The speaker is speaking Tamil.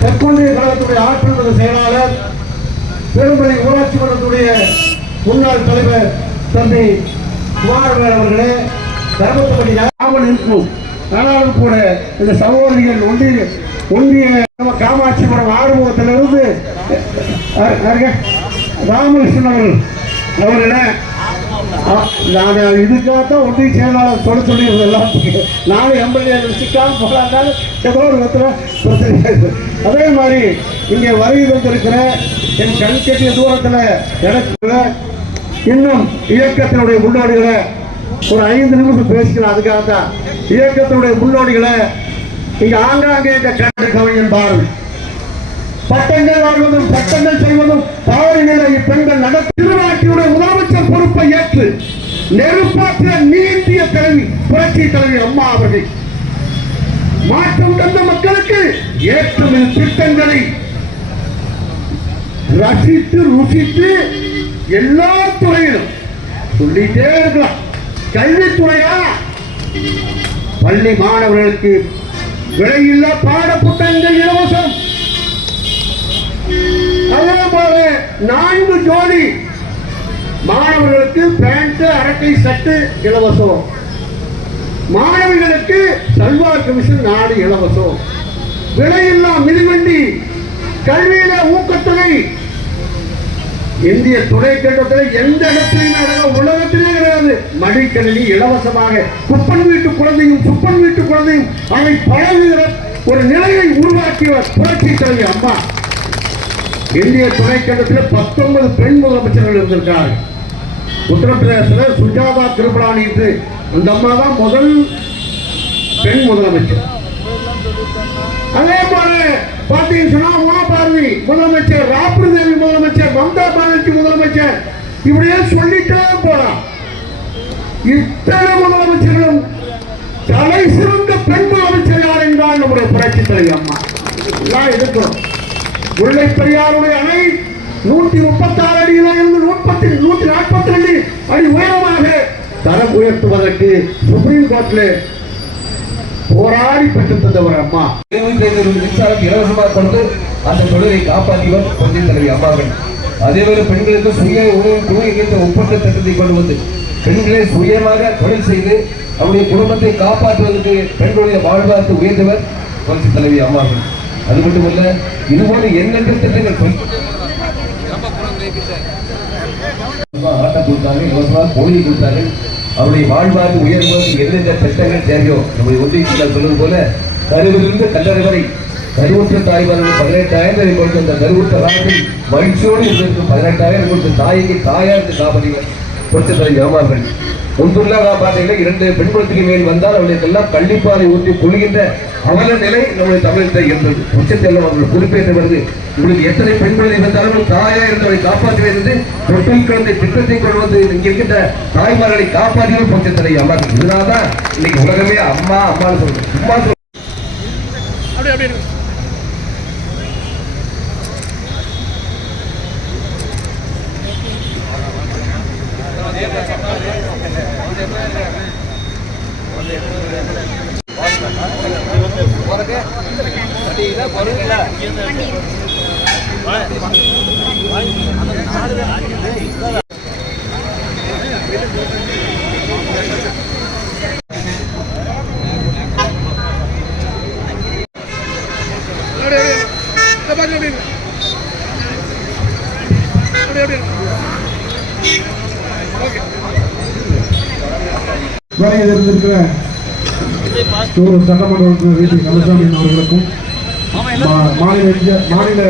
தெற்கொன்றிய கழகத்துடைய ஆற்றல் செயலாளர் பெருமலை ஊராட்சி மன்றத்துடைய முன்னாள் தலைவர் தம்பி குமாரவேல் அவர்களே, தர்மத்துப்படி ஞாபகம் இருக்கும். ஆனாலும் கூட இந்த சகோதரிகள் ஒன்றிய காமாட்சிபுரம் ஆறுமுகத்திலிருந்து ராமகிருஷ்ணன் அவர்களே, நான் இதுக்காகத்தான் ஒன்றிய செயலாளர் சொல்லி நானும் எம்எல்ஏ சிக்காமல் போகலான்னு ஏதோ ஒரு பிரச்சனை. அதே மாதிரி இங்கே வருகை தந்திருக்கிற என் கண் கட்டிய தூரத்தில் எனக்கு இன்னும் இயக்கத்தினுடைய முன்னோடிகளை ஒரு 5 நிமிஷம் பேசிக்கலாம். அதுக்காக தான் இயக்கத்தினுடைய முன்னோடிகளை இங்க ஆங்காங்கே இந்த கவிஞன் பாருங்கள். பட்டங்கள் வாழ்வதும் பட்டங்கள் செய்வதும் பாவனை நிலை பெண்கள் திருநாட்டினுடைய முதலமைச்சர் பொறுப்பை ஏற்று நெருப்பாற்ற நீந்திய தலைவி புரட்சி தலைவி அம்மா அவர்கள் மாற்றம் தந்த மக்களுக்கு ஏற்று திட்டங்களை ரசித்து ருசித்து எல்லா துறையிலும் சொல்லிட்டே இருக்கலாம். கல்வித்துறையா பள்ளி மாணவர்களுக்கு விலையில்லா பாட புத்தகங்கள் இலவசம். அதே போல 4 ஜோடி மாணவர்களுக்கு பேண்ட் அரட்டை சட்டு இலவசம். மாணவிகளுக்கு சல்வார் கமிஷன் 4 இலவசம். விலையில்லா மிதிவண்டி, கல்வியில ஊக்கத்தொகை. இந்திய துணை கட்டத்தில் எந்த இடத்திலையும் உலகத்திலே கிடையாது. மடிக்கணினி இலவசமாக குப்பன் வீட்டு குழந்தையும் சுப்பன் வீட்டு குழந்தையும் அதை பழகுகிற ஒரு நிலையை உருவாக்கியவர் புரட்சி தலைவி அம்மா. இந்திய துணை கட்டத்தில் 19 பெண் முதலமைச்சர்கள் இருந்திருக்கார்கள். உத்தரப்பிரதேசத்தில் சுஜாதா கிருபலானி என்று அந்த அம்மா தான் முதல் பெண் முதலமைச்சர். அதே போல பாத்தீங்கன்னா உமாபாரதி முதலமைச்சர், ராப்ரி தேவி முதலமைச்சர், மம்தா பானர்ஜி முதலமைச்சர், இப்படியே சொல்லிட்டே போலாம். இத்தனை முதலமைச்சர்களும் தலை சிறந்த பெண் முதலமைச்சர் யார் என்றால் நம்முடைய புரட்சி தலைவி அம்மா. எல்லாம் இருக்கிறோம். முல்லை பெரியாருடைய அணை 136 அடியிலிருந்து 142 அடி உயரமாக தரம் உயர்த்துவதற்கு சுப்ரீம் கோர்ட்டில் போராடி பெற்று தந்தவர் அம்மா. 25 மின்சாரம் இலவசமாக கொடுத்து அந்த தொழிலை காப்பாற்றியவர் புரட்சி தலைவி அம்மாவர்கள். அதேபோல பெண்களுக்கு சுய உணவு குழு என்ற ஒப்பந்த திட்டத்தை கொண்டு வந்து பெண்களை சுயமாக தொழில் செய்து அவருடைய குடும்பத்தை காப்பாற்றுவதற்கு பெண்களுடைய வாழ்வாரத்தை உயர்ந்தவர் புரட்சி தலைவி அம்மாவர்கள். அது மட்டுமல்ல, இதுபோல எண்ணற்ற திட்டங்கள் ஆட்டை கொடுத்தாங்க, இலவசமாக கோழி கொடுத்தார்கள். அவருடைய வாழ்வார்த்தை உயர்வதற்கு எந்தெந்த திட்டங்கள் தேவையோ நம்முடைய ஒன்றியத்தில் சொல்வது போல கருவிலிருந்து கல்லறை வரை கருவுற்ற தாய்மார்கள் 18,000 கொடுத்து அந்த கருவுற்ற காலத்தில் மகிழ்ச்சியோடு இருந்திருக்கும் 18,000 கொடுத்து தாய்க்கு தாயாருக்கு காப்பாற்றிவர் புரட்சி தலைவி அம்மாவர்கள். முன்புள்ள பார்த்தீங்கன்னா 2 பெண் குழந்தைக்கு மேல் வந்தால் அவர்களுக்கெல்லாம் கள்ளிப்பாலை ஊற்றி கொள்கின்ற அவல நிலை நம்முடைய தமிழகத்தில் இருந்தது. உச்சத்தில் அவர்கள் குறிப்பேற்ற வருது. உங்களுக்கு எத்தனை பெண் குழந்தை வந்தாலும் தாயா இருந்தவரை காப்பாற்றுவது தொட்டில் குழந்தை திட்டத்தை கொண்டு வந்து இங்க இருக்கின்ற தாய்மார்களை காப்பாற்றியும் புரட்சி தலைவி அம்மா. இதனால்தான் இன்னைக்கு உலகமே அம்மா அம்மான்னு சொல்றோம். சும்மா சொல்றோம். இருந்திருக்கிற சட்டமன்ற உறுப்பினர் வீட்டு கந்தசாமி அவர்களுக்கும் மாநில